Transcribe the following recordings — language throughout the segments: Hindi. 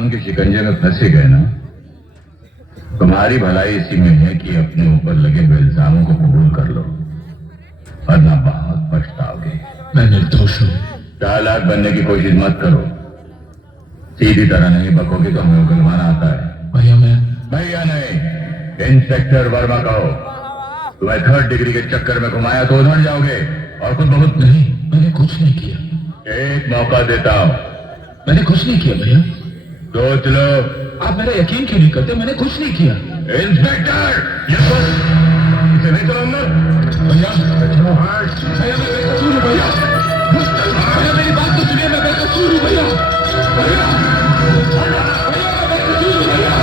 कानून के शिकंजे में फंसे गए ना, तुम्हारी भलाई इसी में है कि अपने ऊपर लगे हुए इल्जामों को कबूल कर लो, वरना बहुत पछताओगे। मैं निर्दोष हूं। चालाक बनने की कोशिश मत करो। सीधी तरह नहीं बकोगे तो हमें उगलवाना आता है। भैया मैं भैया नहीं, इंस्पेक्टर वर्मा कहो। तुम्हें 3rd डिग्री के चक्कर में घुमाया तो उधर जाओगे और खुद बहुत नहीं, मैंने कुछ नहीं किया। एक मौका देता हूं। मैंने कुछ नहीं किया भैया। सोच लो। आप मेरा यकीन क्यों नहीं करते? मैंने कुछ नहीं किया। इंस्पेक्टर इसे नहीं करो अंदर। भैया भैया मैं बेकसूर हूँ भैया। भैया मेरी बात तो सुनिए, मैं बेकसूर हूँ भैया। भैया मैं बेकसूर हूँ भैया।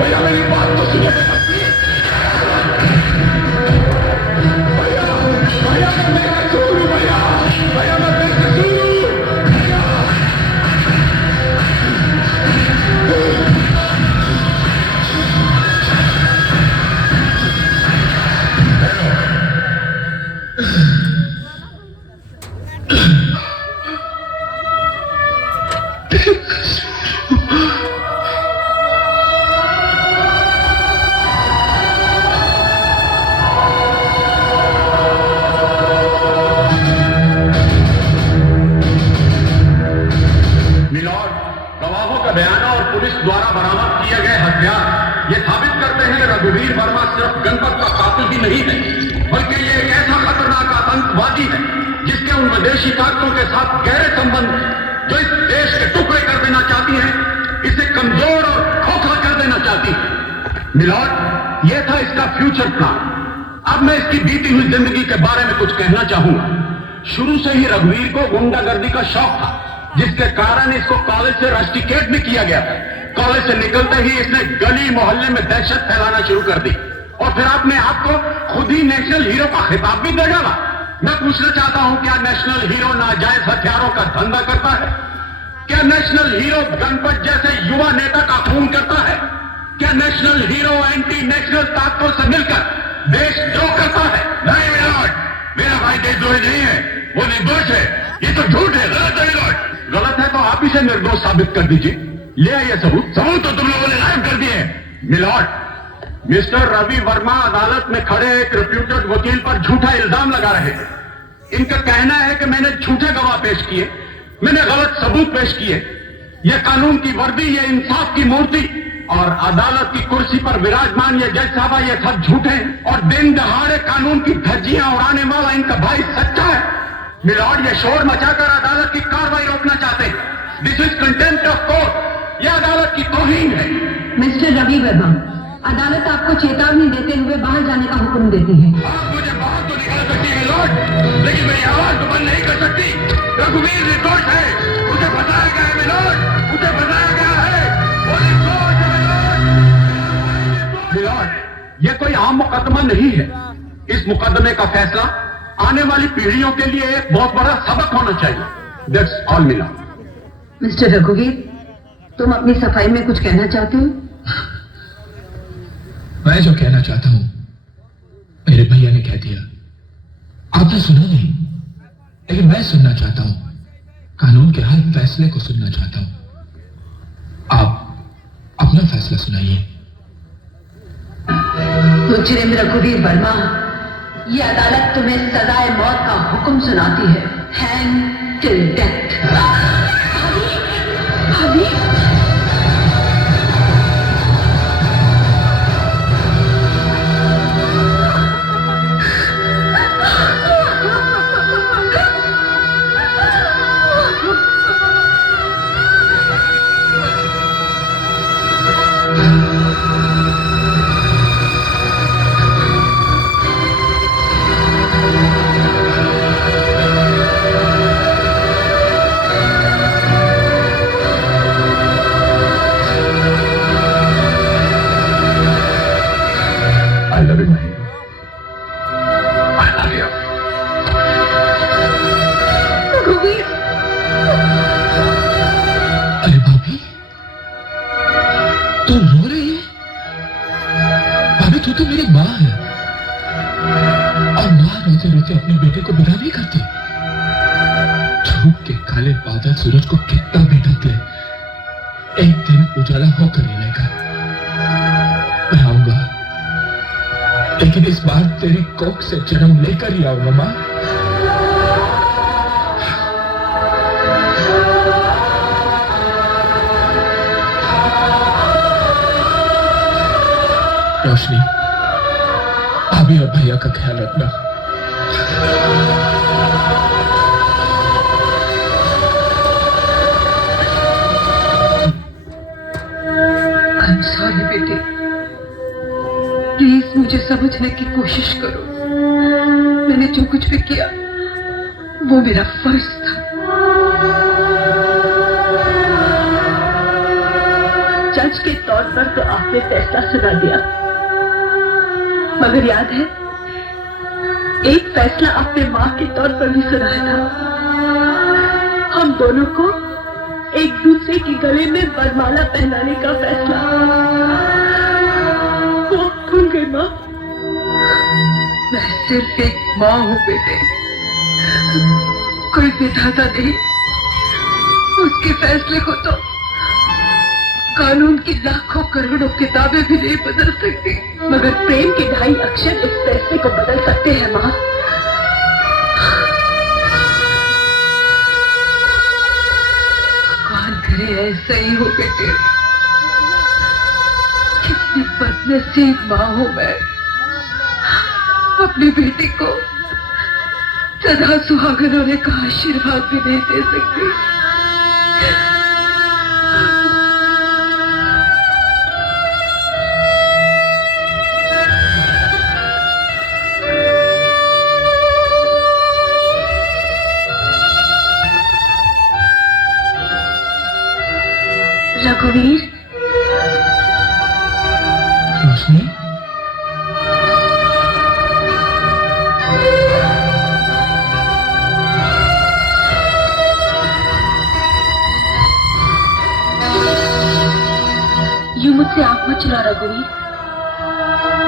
भैया मेरी बात तो सुनिए। भैया मैं बेकसूर हूँ भैया। भैया मैं बेकसूर हूँ। गवाहों का बयान और पुलिस द्वारा बरामद किए गए हथियार ये साबित करते हैं कि रघुवीर वर्मा सिर्फ गणपत का कातिल ही नहीं है, बल्कि ये एक ऐसा खतरनाक आतंकवादी है जिसके उन विदेशी ताकतों के साथ गहरे संबंध जो इस देश के टुकड़े कर देना चाहती हैं, इसे कमजोर और खोखला कर देना चाहती है। मिलॉर्ड, ये था इसका फ्यूचर प्लान। अब मैं इसकी बीती हुई जिंदगी के बारे में कुछ कहना चाहूंगा। शुरू से ही रघुवीर को गुंडागर्दी का शौक था, जिसके कारण इसको कॉलेज से रस्टिकेट भी किया गया था। कॉलेज से निकलते ही इसने गली मोहल्ले में दहशत फैलाना शुरू कर दी और फिर अपने आप को खुद ही नेशनल हीरो का खिताब भी दे डाला। मैं पूछना चाहता हूं, क्या नेशनल हीरो नाजायज हथियारों का धंधा करता है? क्या नेशनल हीरो गणपत जैसे युवा नेता का खून करता है? क्या नेशनल हीरो एंटी नेशनल ताकतों से मिलकर देशद्रोह करता है? नहीं मिलॉर्ड, मेरा भाई देशद्रोही नहीं है, वो निर्दोष है। ये तो झूठ है, गलत है मिलॉर्ड। गलत है तो आप इसे निर्दोष साबित कर दीजिए। ले आइए सबूत। सबूत तो तुम लोगों ने गायब कर दिए। मिलॉर्ड, मिस्टर रवि वर्मा अदालत में खड़े एक रिप्यूटेड वकील पर झूठा इल्जाम लगा रहे थे। इनका कहना है कि मैंने झूठे गवाह पेश किए, मैंने गलत सबूत पेश किए। यह कानून की वर्दी, यह इंसाफ की मूर्ति और अदालत की कुर्सी पर विराजमान ये जज साहबा, ये सब झूठे हैं और दिन दहाड़े कानून की धज्जियां उड़ाने वाला इनका भाई सच्चा है। मिलॉर्ड, ये शोर मचाकर अदालत की कार्रवाई रोकना चाहते हैं। This is contempt of court. यह अदालत की तौहीन है। मिस्टर रवि वर्मा, अदालत आपको चेतावनी देते हुए बाहर जाने का हुक्म देती है। आप मुझे बाहर तो निकाल सकती है मिलॉर्ड, लेकिन मेरी आवाज तो बंद नहीं कर सकती। रघुवीर निर्दोष है, मुझे बताया गया है मिलॉर्ड, मुझे बताया गया है वो निर्दोष है मिलॉर्ड। मिलॉर्ड, यह कोई आम मुकदमा नहीं है। इस मुकदमे का फैसला आने वाली पीढ़ियों के लिए एक बहुत बड़ा सबक होना चाहिए। That's all milord. मिस्टर रघुवीर, तुम अपनी सफाई में कुछ कहना चाहते हो? मैं जो कहना चाहता हूं मेरे भैया ने कह दिया। आपने सुना नहीं, लेकिन मैं सुनना चाहता हूं। कानून के हर फैसले को सुनना चाहता हूं। आप अपना फैसला सुनाइए। मुजरिम रघुवीर वर्मा, ये अदालत तुम्हें सजाए मौत का हुक्म सुनाती है। Hang till death. भाभी, तो मेरी माँ है और माँ रोते रोते अपने बेटे को विदा नहीं करती। धूप के काले बादल सूरज को कितना भी ढक ले, एक दिन उजाला होकर रहेगा। मैं आऊंगा, लेकिन इस बार तेरी कोख से जन्म लेकर ही आऊंगा मां। रोशनी, भाभी और भैया का ख्याल रखना। I'm sorry बेटे, प्लीज मुझे समझने की कोशिश करो। मैंने जो कुछ भी किया वो मेरा फर्ज था। जज के तौर पर तो आपने फैसला सुना दिया, मगर याद है एक फैसला आपने मां के तौर पर भी सुनाया था। हम दोनों को एक दूसरे के गले में वरमाला पहनाने का फैसला। वो भूल गई मां? मैं सिर्फ एक मां हूं बेटे, कोई विधाता नहीं। उसके फैसले को तो कानून की लाखों करोड़ों किताबें भी नहीं बदल सकती, मगर प्रेम के 2.5 अक्षर इस फैसले को बदल सकते हैं मां। भगवान करे ऐसा ही हो बेटे। कितनी बदनसीब मां हूं मैं, अपनी बेटी को सदा सुहागन होने का आशीर्वाद भी नहीं दे सकती। रघुवीर, रोशनी, यूं मुझसे आंख मत चुरा रघुवीर,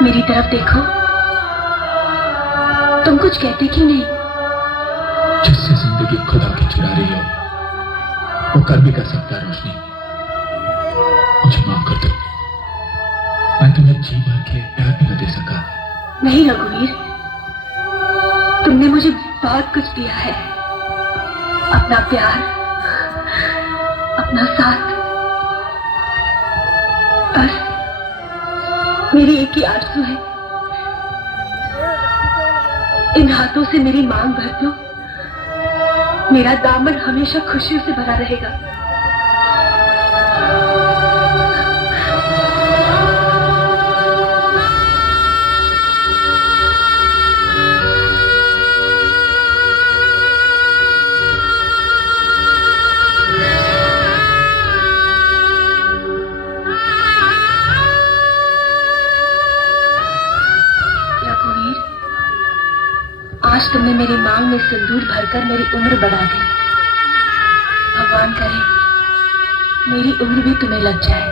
मेरी तरफ देखो। तुम कुछ कहते क्यों नहीं? जिससे जिंदगी खुदा की चुरा रही हो वो कर भी कर सकता है। रोशनी, मुझे माफ कर दो, मैं तुम्हें जी भर के प्यार भी न दे सका। नहीं रघुवीर, तुमने मुझे बहुत कुछ दिया है, अपना प्यार, अपना साथ। बस मेरी एक ही आरज़ू है, इन हाथों से मेरी मांग भर दो, मेरा दामन हमेशा खुशियों से भरा रहेगा। आज तुमने मेरी मांग में सिंदूर भरकर मेरी उम्र बढ़ा दी। भगवान करे मेरी उम्र भी तुम्हें लग जाए।